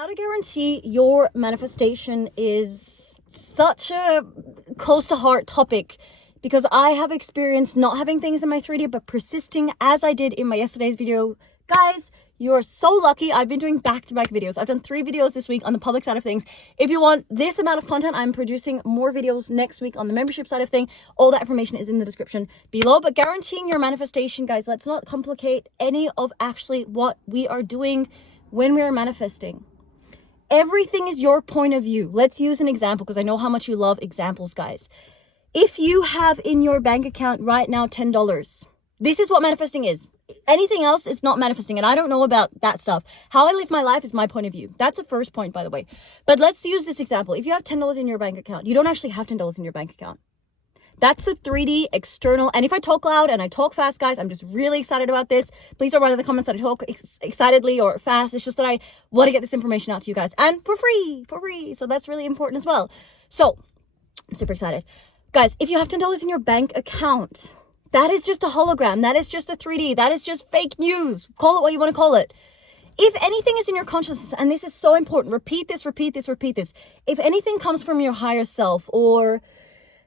How to guarantee your manifestation is such a close to heart topic because I have experienced not having things in my 3D but persisting as I did in my yesterday's video. Guys, you're so lucky. I've been doing back-to-back videos. I've done 3 videos this week on the public side of things. If you want this amount of content, I'm producing more videos next week on the membership side of thing. All that information is in the description below. But guaranteeing your manifestation, guys, let's not complicate any of actually what we are doing when we are manifesting. Everything is your point of view. Let's use an example because I know how much you love examples, guys. If you have in your bank account right now $10, this is what manifesting is. Anything else is not manifesting, and I don't know about that stuff. How I live my life is my point of view. That's the first point, by the way. But let's use this example. If you have $10 in your bank account, you don't actually have $10 in your bank account. That's the 3D external. And if I talk loud and I talk fast, guys, I'm just really excited about this. Please don't write in the comments that I talk excitedly or fast. It's just that I want to get this information out to you guys. And for free. So that's really important as well. So I'm super excited. Guys, if you have $10 in your bank account, that is just a hologram. That is just a 3D. That is just fake news. Call it what you want to call it. If anything is in your consciousness, and this is so important, repeat this. If anything comes from your higher self or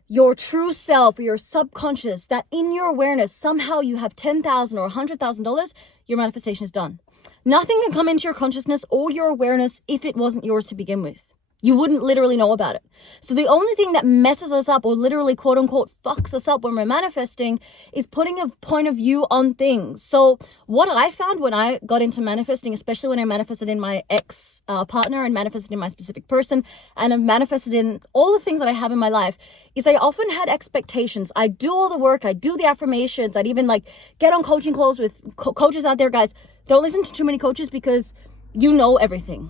your true self or your subconscious, that in your awareness, somehow you have $10,000 or $100,000, your manifestation is done. Nothing can come into your consciousness or your awareness if it wasn't yours to begin with. You wouldn't literally know about it. So the only thing that messes us up or literally quote unquote fucks us up when we're manifesting is putting a point of view on things. So what I found when I got into manifesting, especially when I manifested in my ex partner and manifested in my specific person and I've manifested in all the things that I have in my life, is I often had expectations. I do all the work. I do the affirmations. I'd even get on coaching calls with coaches out there. Guys, don't listen to too many coaches because you know everything.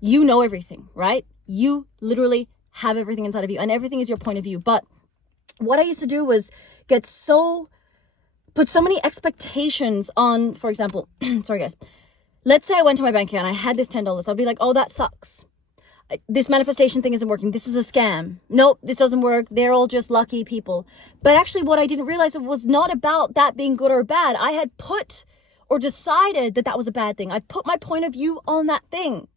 You know everything, right? You literally have everything inside of you and everything is your point of view. But what I used to do was put so many expectations on, for example, sorry guys, let's say I went to my bank account and I had this $10. I'll be like, oh, that sucks. This manifestation thing isn't working. This is a scam. Nope, this doesn't work. They're all just lucky people. But actually what I didn't realize, it was not about that being good or bad. I had put or decided that was a bad thing. I put my point of view on that thing,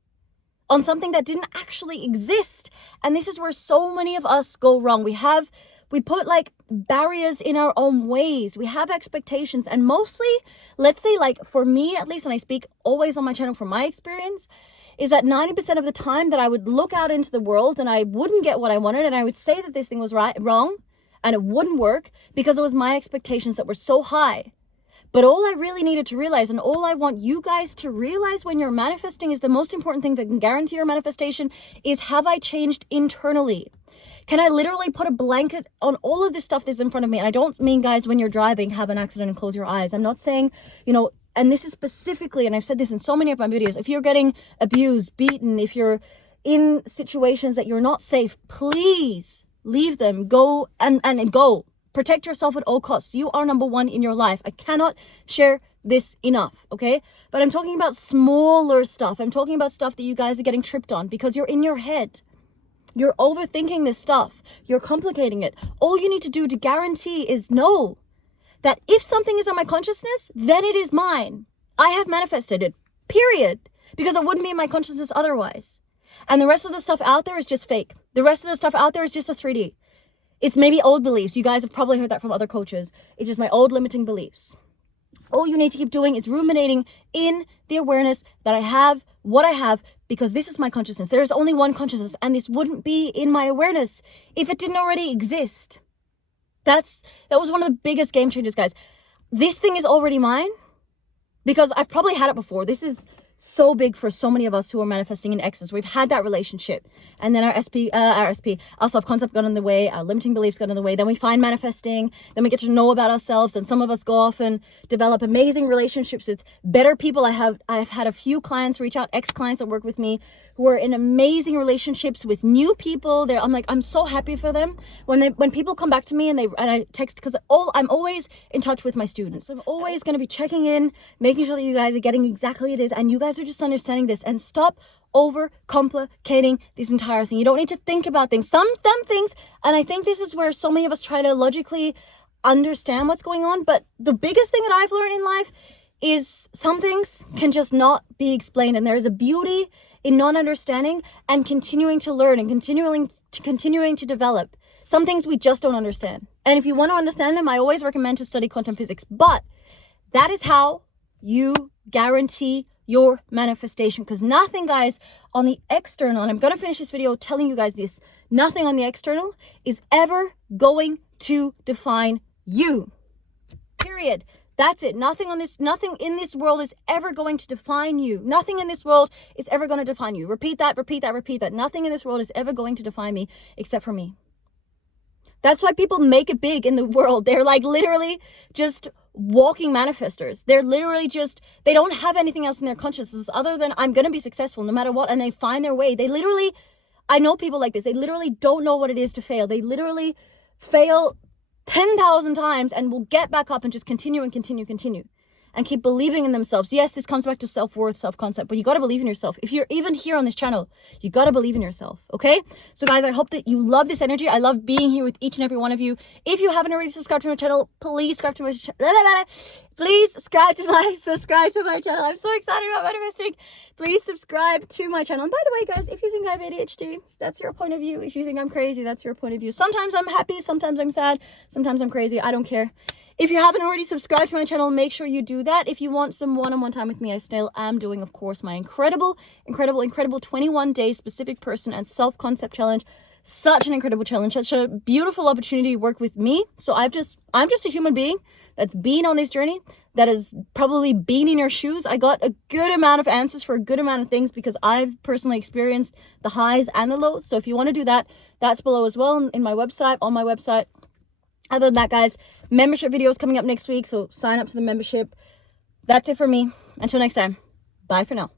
on something that didn't actually exist. And this is where so many of us go wrong. We put barriers in our own ways. We have expectations, and mostly, let's say for me at least, and I speak always on my channel from my experience, is that 90% of the time that I would look out into the world and I wouldn't get what I wanted, and I would say that this thing was wrong and it wouldn't work because it was my expectations that were so high. But all I really needed to realize, and all I want you guys to realize when you're manifesting, is the most important thing that can guarantee your manifestation is, have I changed internally? Can I literally put a blanket on all of this stuff that's in front of me? And I don't mean, guys, when you're driving, have an accident and close your eyes. I'm not saying, and this is specifically, and I've said this in so many of my videos, if you're getting abused, beaten, if you're in situations that you're not safe, please leave them, go and go. Protect yourself at all costs. You are number one in your life. I cannot share this enough, okay? But I'm talking about smaller stuff. I'm talking about stuff that you guys are getting tripped on because you're in your head. You're overthinking this stuff. You're complicating it. All you need to do to guarantee is know that if something is on my consciousness, then it is mine. I have manifested it, period. Because it wouldn't be in my consciousness otherwise. And the rest of the stuff out there is just fake. The rest of the stuff out there is just a 3D. It's maybe old beliefs. You guys have probably heard that from other coaches. It's just my old limiting beliefs. All you need to keep doing is ruminating in the awareness that I have what I have, because this is my consciousness. There is only one consciousness, and this wouldn't be in my awareness if it didn't already exist. That was one of the biggest game changers, guys. This thing is already mine because I've probably had it before. This is so big for so many of us who are manifesting in X's. We've had that relationship, and then our self-concept got in the way, our limiting beliefs got in the way. Then we find manifesting, then we get to know about ourselves, and some of us go off and develop amazing relationships with better people. I've had a few clients reach out, ex-clients that work with me, who are in amazing relationships with new people. I'm so happy for them when people come back to me and I text, because I'm always in touch with my students. I'm always going to be checking in, making sure that you guys are getting exactly what it is, and you guys are just understanding this. And stop over complicating this entire thing. You don't need to think about things. Some things, and I think this is where so many of us try to logically understand what's going on. But the biggest thing that I've learned in life is some things can just not be explained, and there is a beauty in non-understanding and continuing to learn and continuing to develop. Some things we just don't understand. And if you want to understand them, I always recommend to study quantum physics. But that is how you guarantee your manifestation, because nothing, guys, on the external, and I'm going to finish this video telling you guys this, nothing on the external is ever going to define you. Period. That's it. Nothing in this world is ever going to define you. Nothing in this world is ever going to define you. Repeat that, repeat that, repeat that. Nothing in this world is ever going to define me except for me. That's why people make it big in the world. They're like literally just walking manifestors. They're literally just, they don't have anything else in their consciousness other than I'm going to be successful no matter what. And they find their way. They literally, I know people like this. They literally don't know what it is to fail. They literally fail 10,000 times and will get back up and just continue and keep believing in themselves. Yes, this comes back to self-worth, self-concept, but you got to believe in yourself. If you're even here on this channel, you got to believe in yourself, okay? So guys, I hope that you love this energy. I love being here with each and every one of you. If you haven't already subscribed to my channel, please subscribe to my channel. I'm so excited about manifesting. Please subscribe to my channel. And by the way, guys, if you think I have ADHD, that's your point of view. If you think I'm crazy, that's your point of view. Sometimes I'm happy, sometimes I'm sad, sometimes I'm crazy. I don't care. If you haven't already subscribed to my channel, make sure you do that. If you want some one-on-one time with me, I still am doing, of course, my incredible 21-day specific person and self-concept challenge. Such an incredible challenge, such a beautiful opportunity to work with me. So I'm just a human being that's been on this journey, that has probably been in your shoes. I got a good amount of answers for a good amount of things because I've personally experienced the highs and the lows. So if you want to do that, that's below as well in my website, on my website. Other than that, guys, membership videos coming up next week, so sign up to the membership. That's it for me. Until next time, bye for now.